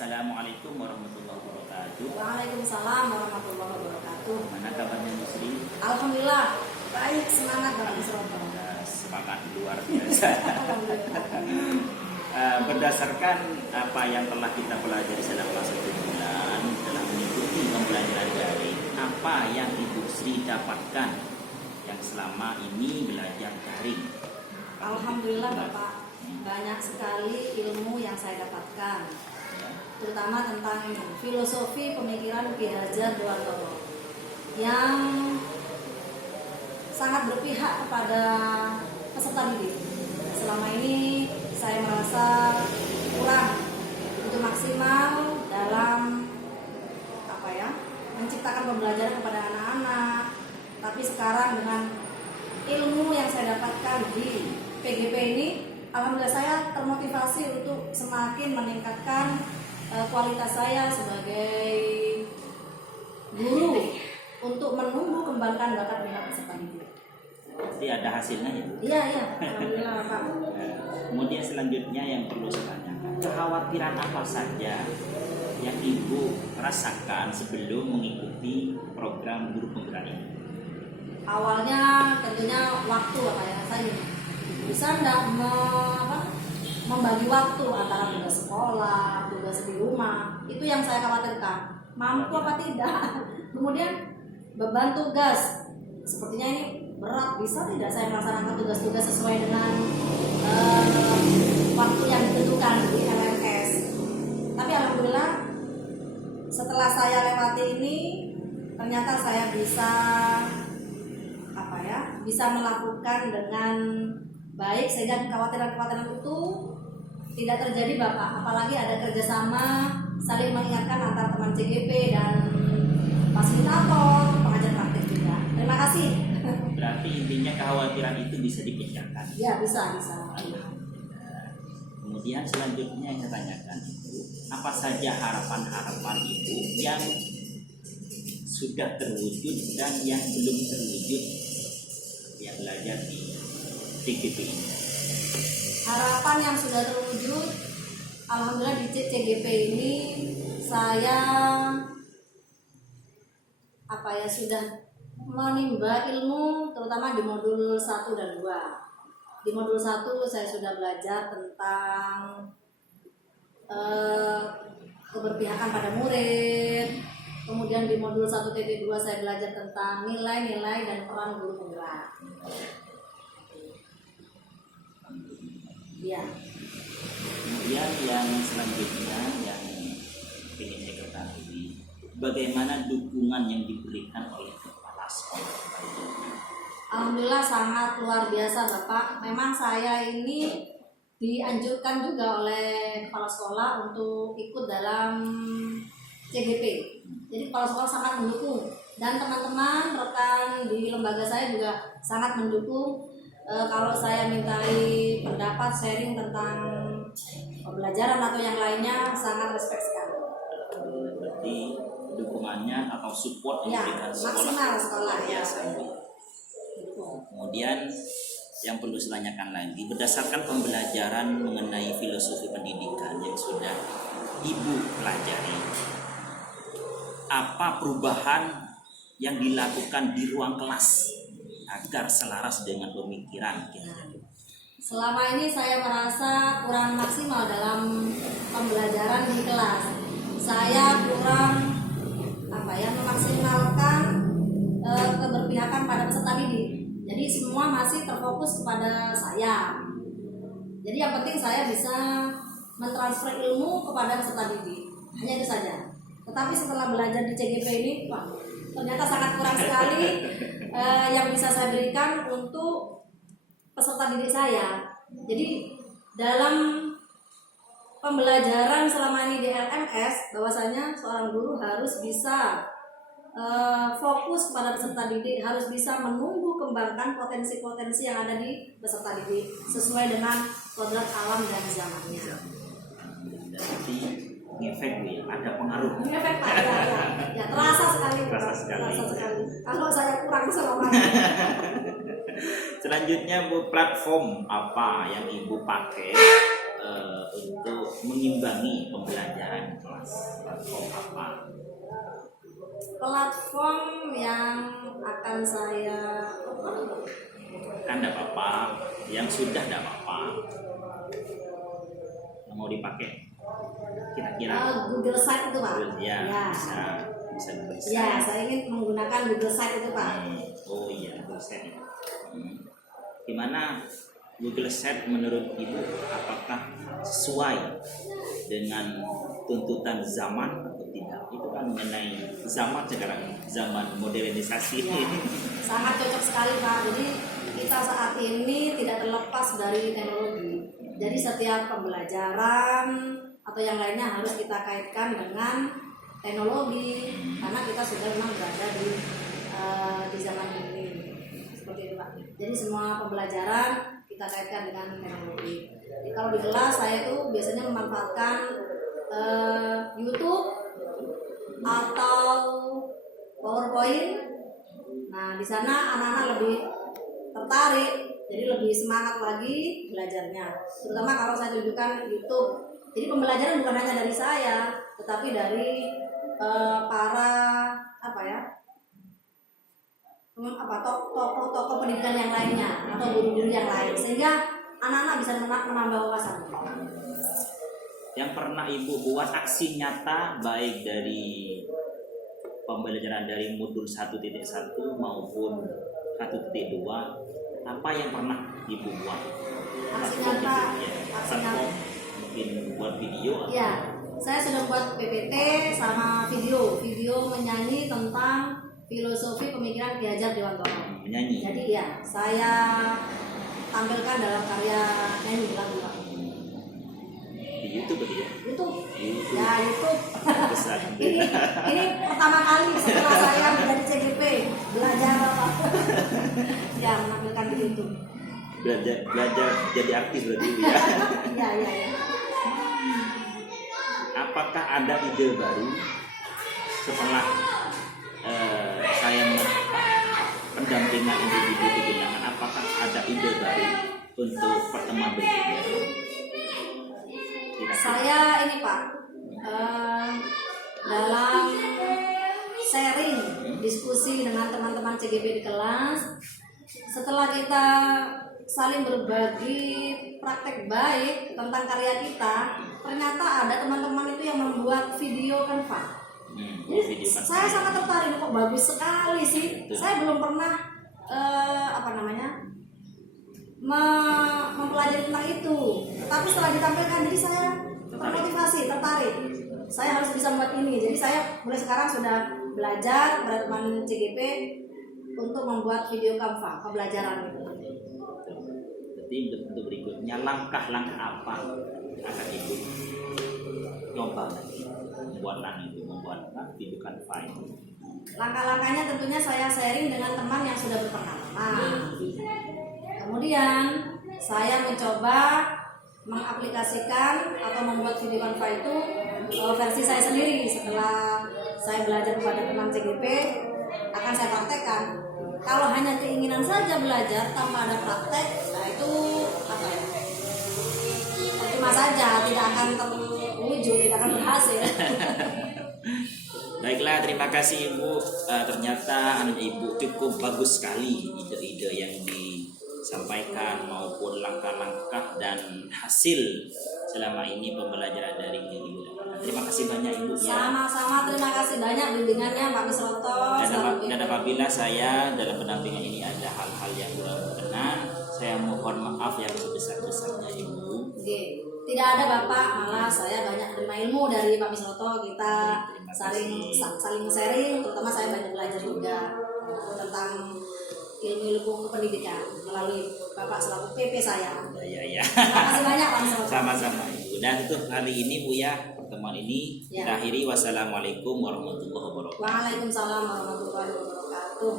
Assalamualaikum warahmatullahi wabarakatuh. Waalaikumsalam warahmatullahi wabarakatuh. Mana kabarnya Musri? Alhamdulillah baik, semangat Bapak Misroto. Semangat luar biasa. Berdasarkan apa yang telah kita pelajari selama 1 bulan dalam mengikuti pembelajaran daring, apa yang Ibu Sri dapatkan yang selama ini belajar daring? Alhamdulillah Bapak, banyak sekali ilmu yang saya dapatkan, terutama tentang filosofi pemikiran Ki Hajar Dewantoro yang sangat berpihak kepada peserta didik. Selama ini saya merasa kurang untuk maksimal dalam menciptakan pembelajaran kepada anak-anak. Tapi sekarang dengan ilmu yang saya dapatkan di PGP ini, alhamdulillah saya termotivasi untuk semakin meningkatkan kualitas saya sebagai guru untuk menumbuh kembangkan bakat minat peserta didik. Pasti ada hasilnya ya? Iya, alhamdulillah Pak. Kemudian selanjutnya yang perlu saya tanyakan, kekhawatiran apa saja yang Ibu rasakan sebelum mengikuti program guru penggerak ini? Awalnya tentunya waktu saya bisa enggak membagi waktu antara tugas sekolah, tugas di rumah. Itu yang saya khawatirkan. Mampu apa tidak? Kemudian beban tugas, sepertinya ini berat. Bisa tidak saya melaksanakan tugas-tugas sesuai dengan waktu yang ditentukan di LMS? Tapi alhamdulillah setelah saya lewati ini, ternyata saya bisa melakukan dengan baik, sehingga kekhawatiran-kekhawatiran itu tidak terjadi Bapak. Apalagi ada kerjasama saling mengingatkan antar teman CGP dan fasilitator, pengajar praktik juga. Terima kasih. Berarti intinya kekhawatiran itu bisa dipecahkan. Ya, bisa. Kemudian selanjutnya yang saya tanyakan itu, apa saja harapan-harapan Ibu yang sudah terwujud dan yang belum terwujud yang belajar di CGP ini? Harapan yang sudah terwujud, alhamdulillah di CGP ini saya sudah menimba ilmu, terutama di modul 1 dan 2. Di modul 1 saya sudah belajar tentang keberpihakan pada murid. Kemudian di modul 1.2 saya belajar tentang nilai-nilai dan peran guru penggerak. Ya. Kemudian yang selanjutnya yang ingin saya ketahui, bagaimana dukungan yang diberikan oleh kepala sekolah? Alhamdulillah sangat luar biasa Bapak. Memang saya ini dianjurkan juga oleh kepala sekolah untuk ikut dalam CGP. Jadi kepala sekolah sangat mendukung, dan teman-teman rekan di lembaga saya juga sangat mendukung. Kalau saya mintai pendapat sharing tentang pembelajaran atau yang lainnya, sangat respect sekali. Berarti dukungannya atau support yang diberikan maksimal sekolah ya. Kemudian yang perlu saya tanyakan lagi, berdasarkan pembelajaran mengenai filosofi pendidikan yang sudah Ibu pelajari, apa perubahan yang dilakukan di ruang kelas agar selaras dengan pemikiran? Selama ini saya merasa kurang maksimal dalam pembelajaran di kelas. Saya kurang memaksimalkan keberpihakan pada peserta didik. Jadi semua masih terfokus kepada saya. Jadi yang penting saya bisa mentransfer ilmu kepada peserta didik. Hanya itu saja. Tetapi setelah belajar di CGP ini, ternyata sangat kurang sekali yang bisa saya berikan untuk peserta didik saya. Jadi dalam pembelajaran selama ini di LMS, bahwasanya seorang guru harus bisa fokus kepada peserta didik, harus bisa menumbuh kembangkan potensi-potensi yang ada di peserta didik sesuai dengan kodrat alam dan zamannya. Berarti ngefek ya, ada pengaruh. Ngefek Pak, ya terasa sekali. Kalau saya kurang selama ini. Selanjutnya Bu, platform apa yang Ibu pakai untuk mengimbangi pembelajaran kelas? platform apa? Platform yang akan saya Kan enggak apa-apa, yang sudah enggak apa-apa. Yang mau dipakai kira-kira Google Site itu Pak. ya, Ya. bisa Ya, saya ingin menggunakan Google Site itu Pak. Oh iya, Google Sheet. Gimana Google Sheet menurut Ibu, apakah sesuai dengan tuntutan zaman atau tidak? Itu kan mengenai zaman sekarang, zaman modernisasi. Ya, sangat cocok sekali Pak. Jadi kita saat ini tidak terlepas dari teknologi. Jadi setiap pembelajaran atau yang lainnya harus kita kaitkan dengan teknologi karena kita sudah memang berada di zaman ini. Seperti itu Pak. Jadi semua pembelajaran kita kaitkan dengan teknologi. Jadi kalau di kelas saya itu biasanya memanfaatkan YouTube atau PowerPoint. Nah, di sana anak-anak lebih tertarik, jadi lebih semangat lagi belajarnya. Terutama kalau saya tunjukkan YouTube. Jadi pembelajaran bukan hanya dari saya, tetapi dari para tokoh-tokoh pendidikan yang lainnya atau guru-guru yang lain, sehingga anak-anak bisa menambah wawasan. Yang pernah Ibu buat aksi nyata baik dari pembelajaran dari modul 1.1 maupun 1.2, apa yang pernah Ibu buat? Aksi nyata, mungkin buat video? Ya, saya sudah buat PPT sama video menyanyi tentang filosofi pemikiran Ki Hajar Dewantoro. Menyanyi. Jadi ya, saya tampilkan dalam karya nyanyi lagu. Di YouTube ya? YouTube. YouTube. Ya, YouTube. Besar. ini pertama kali setelah saya menjadi CGP belajar apa? Ya, menampilkan di YouTube. Belajar jadi aktif berarti Ibu ya. Ya. Apakah ada ide baru setelah saya pendampingan individu kehilangan? Apakah ada ide baru untuk pertemuan berikutnya? Saya ini Pak, dalam sharing diskusi dengan teman-teman CGP di kelas, setelah kita saling berbagi praktek baik tentang karya kita, ternyata ada teman-teman itu yang membuat video Canva. Jadi saya sangat tertarik, kok bagus sekali sih. Saya belum pernah mempelajari tentang itu, tapi setelah ditampilkan jadi saya termotivasi, tertarik. Saya harus bisa membuat ini. Jadi saya mulai sekarang sudah belajar pada teman CGP untuk membuat video Canva pembelajaran itu. Jadi untuk berikutnya langkah-langkah apa yang akan Ibu coba membuat video Canva itu? Langkah-langkahnya tentunya saya sharing dengan teman yang sudah berpengalaman. Kemudian saya mencoba mengaplikasikan atau membuat video Canva itu versi saya sendiri. Setelah saya belajar kepada teman CGP, akan saya praktekkan. Kalau hanya keinginan saja belajar tanpa ada praktek, nah itu percuma saja, tidak akan terwujud, tidak akan berhasil. Baiklah, terima kasih Ibu. Ternyata Ibu cukup bagus sekali ide-ide yang disampaikan maupun langkah-langkah dan hasil selama ini pembelajaran daring yang Ibu lakukan. Terima kasih banyak Ibu ya. Sama-sama, terima kasih banyak bimbingannya Pak Misroto. Dan apabila saya dalam pendampingan ini ada hal-hal yang kurang berkenan, saya mohon maaf yang sebesar-besarnya Ibu. Oke. Tidak ada Bapak, malah saya banyak menerima ilmu dari Pak Misroto. Kita saling sharing, terutama saya banyak belajar juga tentang ilmu pendidikan melalui Bapak selaku PP saya. Ya. Terima kasih banyak Pak Misroto. Sama-sama Ibu. Dan untuk hari ini Bu ya, pertemuan ini Ya. kita akhiri. Wassalamualaikum warahmatullahi wabarakatuh. Waalaikumsalam warahmatullahi wabarakatuh.